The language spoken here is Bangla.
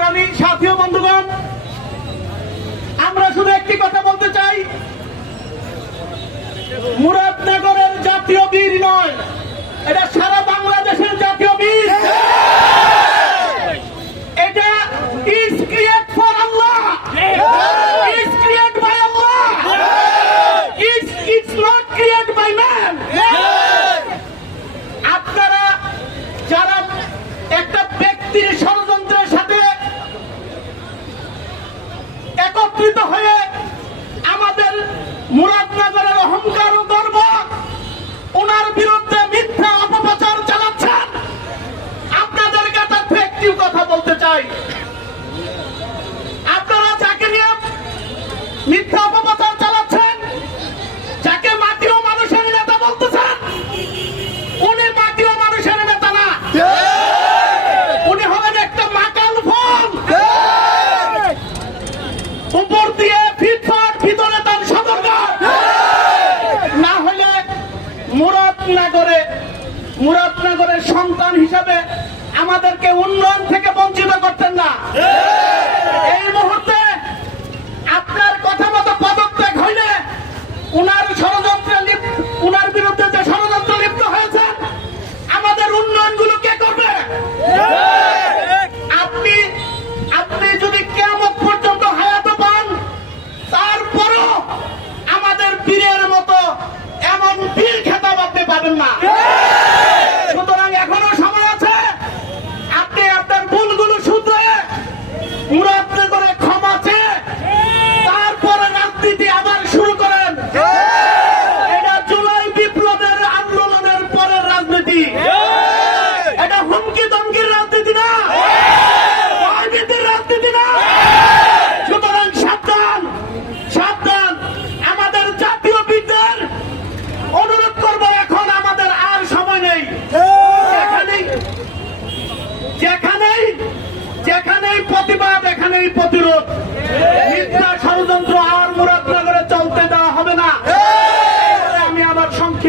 সংগ্রামী সাথী ও বন্ধুগণ, আমরা শুধু একটি কথা বলতে চাই, মুরাদনগরের জাতীয় বীর নয়, এটা সারা বাংলাদেশের জাতীয় বীর। এটা is created for Allah, is created by Allah, it's not created by man. আপনারা যারা একটা ব্যক্তির ষড়যন্ত্রের সাথে একত্রিত হয়ে আমাদের মুরাদনগরের অহংকার ও গর্ব, ওনার বিরুদ্ধে মিথ্যা অপপ্রচার চালাচ্ছেন, আপনাদের কাছে একটি কথা বলতে চাই, আপনারা যাকে নিয়ে মিথ্যা অপপ্রচার চালাচ্ছেন, যাকে মাটি ও মানুষের নেতা বলতেছেন, উনি মাটি ও মানুষের নেতা না, উনি হলেন একটা মাকাল ফল। উপর দিয়ে ফিটফাট, ভিতরে তার সদরঘাট। না হলে মুরাদনগরের সন্তান হিসাবে আমাদেরকে উন্নয়ন থেকে বঞ্চিত করতেন না। এই মুহূর্তে আপনার কথা মতো পদত্যাগ হইলে উনার বিরুদ্ধে যে ষড়যন্ত্র লিপ্ত হয়েছে, আমাদের উন্নয়নগুলো কে করবে? আপনি যদি কিয়ামত পর্যন্ত হায়াত পান, তারপরও আমাদের বীরের মতো এমন বীর খেতাব আপনি পাবেন না। সুতরাং এখনো সময় আছে, আপনি আপনার ভুলগুলো শুধরে মুরাদনগরে ক্ষমা চেয়ে তারপরে রাজনীতি আবার শুরু করেন। এটা জুলাই বিপ্লবের আন্দোলনের পরের রাজনীতি, এটা হুমকি ধমকির রাজনীতি না, রাজনীতির রাজনীতি না। সুতরাং সাবধান, সাবধান। আমাদের জাতীয় বীরদের অনুরোধ করবো, এখন আমাদের আর সময় নেই। যেখানেই প্রতিবাদ, এখানেই প্রতিরোধ।